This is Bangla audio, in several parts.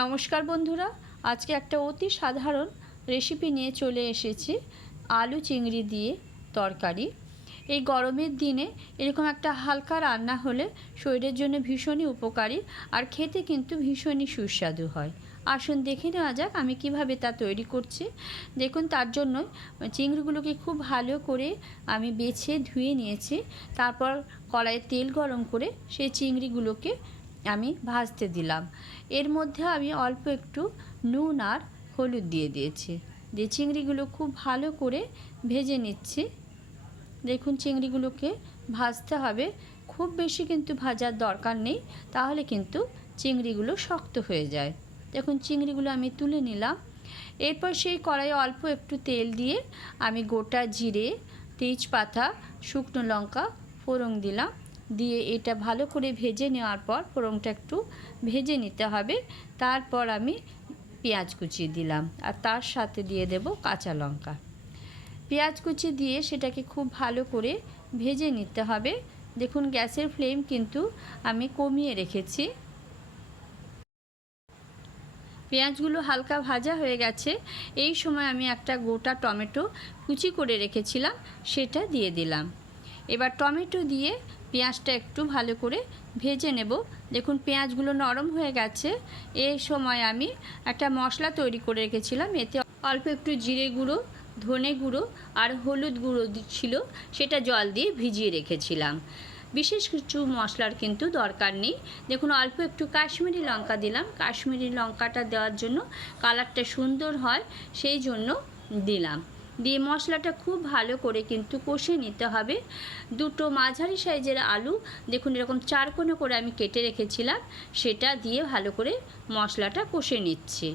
নমস্কার বন্ধুরা, আজকে একটা অতি সাধারণ রেসিপি নিয়ে চলে এসেছি। আলু চিংড়ি দিয়ে তরকারি। এই গরমের দিনে এরকম একটা হালকা রান্না হলে শরীরের জন্য ভীষণই উপকারী, আর খেতে কিন্তু ভীষণই সুস্বাদু হয়। আসুন দেখে নেওয়া যাক আমি কিভাবে তা তৈরি করছি। দেখুন, তার জন্য চিংড়িগুলোকে খুব ভালো করে আমি বেছে ধুয়ে নিয়েছি। তারপর কড়াইয়ে তেল গরম করে সেই চিংড়িগুলোকে আমি ভাজতে দিলাম। এর মধ্যে আমি অল্প একটু নুন আর হলুদ দিয়ে দিয়েছি। দিয়ে চিংড়িগুলো খুব ভালো করে ভেজে নিচ্ছি। দেখুন, চিংড়িগুলোকে ভাজতে হবে, খুব বেশি কিন্তু ভাজার দরকার নেই, তাহলে কিন্তু চিংড়িগুলো শক্ত হয়ে যায়। দেখুন, চিংড়িগুলো আমি তুলে নিলাম। এরপর সেই কড়াইয়ে অল্প একটু তেল দিয়ে আমি গোটা জিরে, তেজপাতা, শুকনো লঙ্কা ফোড়ন দিলাম। দিয়ে এটা ভালো করে ভেজে নেওয়ার পর, ফোড়নটা একটু ভেজে নিতে হবে। তারপর আমি পেঁয়াজ কুচি দিলাম, আর তার সাথে দিয়ে দেব কাঁচা লঙ্কা। পেঁয়াজ কুচি দিয়ে সেটাকে খুব ভালো করে ভেজে নিতে হবে। দেখুন, গ্যাসের ফ্লেম কিন্তু আমি কমিয়ে রেখেছি। পেঁয়াজগুলো হালকা ভাজা হয়ে গেছে। এই সময় আমি একটা গোটা টমেটো কুচি করে রেখেছিলাম, সেটা দিয়ে দিলাম। এবার টমেটো দিয়ে পেঁয়াজটা একটু ভালো করে ভেজে নেব। দেখুন, পেঁয়াজগুলো নরম হয়ে গেছে। এই সময় আমি একটা মশলা তৈরি করে রেখেছিলাম। এতে অল্প একটু জিরে গুঁড়ো, ধনে গুঁড়ো আর হলুদ গুঁড়ো ছিল, সেটা জল দিয়ে ভিজিয়ে রেখেছিলাম। বিশেষ কিছু মশলার কিন্তু দরকার নেই। দেখুন, অল্প একটু কাশ্মীরি লঙ্কা দিলাম। কাশ্মীরি লঙ্কাটা দেওয়ার জন্য কালারটা সুন্দর হয়, সেই জন্য দিলাম। দিয়ে মশলাটা খুব ভালো করে কিন্তু কষে নিতে হবে। দুটো মাঝারি সাইজের আলু দেখুন এরকম চারকোনা করে আমি কেটে রেখেছিলাম, সেটা দিয়ে ভালো করে মশলাটা কষে নিচ্ছি।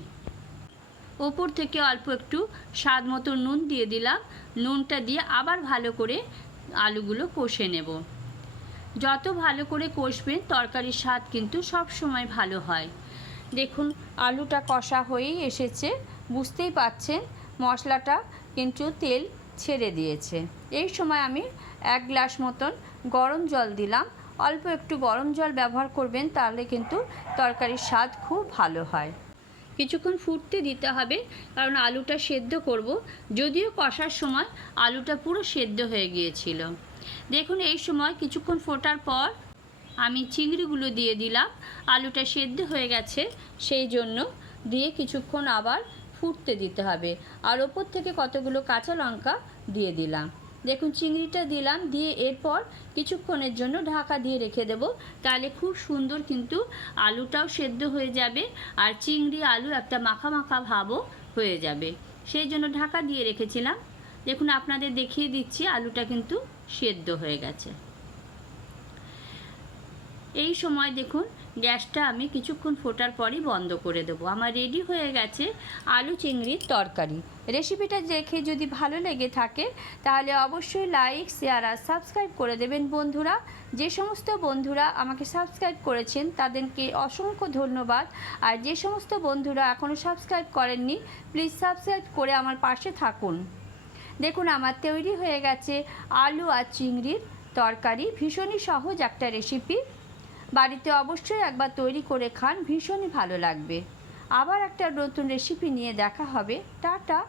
ওপর থেকে অল্প একটু স্বাদ মতো নুন দিয়ে দিলাম। নুনটা দিয়ে আবার ভালো করে আলুগুলো কষে নেব। যত ভালো করে কষবেন তরকারির স্বাদ কিন্তু সব সময় ভালো হয়। দেখুন, আলুটা কষা হয়েই এসেছে, বুঝতেই পাচ্ছেন মশলাটা কিন্তু তেল ছেড়ে দিয়েছে। এই সময় আমি 1 গ্লাস মতন গরম জল দিলাম। অল্প একটু গরম জল ব্যবহার করবেন, তাহলে কিন্তু তরকারির স্বাদ খুব ভালো হয়। কিছুক্ষণ ফুটতে দিতে হবে, কারণ আলুটা সেদ্ধ করব। যদিও কষার সময় আলুটা পুরো সেদ্ধ হয়ে গিয়েছিল। দেখুন, এই সময় কিছুক্ষণ ফোটার পর আমি চিংড়িগুলো দিয়ে দিলাম। আলুটা সেদ্ধ হয়ে গেছে, সেই জন্য দিয়ে কিছুক্ষণ আবার ফুটতে দিতে হবে। আর ওপর থেকে কতগুলো কাঁচা লঙ্কা দিয়ে দিলাম। দেখুন, চিংড়িটা দিলাম, দিয়ে এরপর কিছুক্ষণের জন্য ঢাকা দিয়ে রেখে দেব। তাহলে খুব সুন্দর কিন্তু আলুটাও সেদ্ধ হয়ে যাবে, আর চিংড়ি আলু একটা মাখা মাখা ভাবও হয়ে যাবে। সেই জন্য ঢাকা দিয়ে রেখেছিলাম। দেখুন, আপনাদের দেখিয়ে দিচ্ছি আলুটা কিন্তু সেদ্ধ হয়ে গেছে। এই সময় দেখুন, গ্যাসটা আমি কিছুক্ষণ ফোটার পরই বন্ধ করে দেবো। আমার রেডি হয়ে গেছে আলু চিংড়ির তরকারি। রেসিপিটা দেখে যদি ভালো লেগে থাকে তাহলে অবশ্যই লাইক, শেয়ার আর সাবস্ক্রাইব করে দেবেন বন্ধুরা। যে সমস্ত বন্ধুরা আমাকে সাবস্ক্রাইব করেছেন তাদেরকে অসংখ্য ধন্যবাদ। আর যে সমস্ত বন্ধুরা এখনও সাবস্ক্রাইব করেননি, প্লিজ সাবস্ক্রাইব করে আমার পাশে থাকুন। দেখুন, আমার তৈরি হয়ে গেছে আলু আর চিংড়ির তরকারি। ভীষণই সহজ একটা রেসিপি, বাড়িতে অবশ্যই একবার তৈরি করে খান, ভীষণই ভালো লাগবে। আবার একটা নতুন রেসিপি নিয়ে দেখা হবে। টাটা।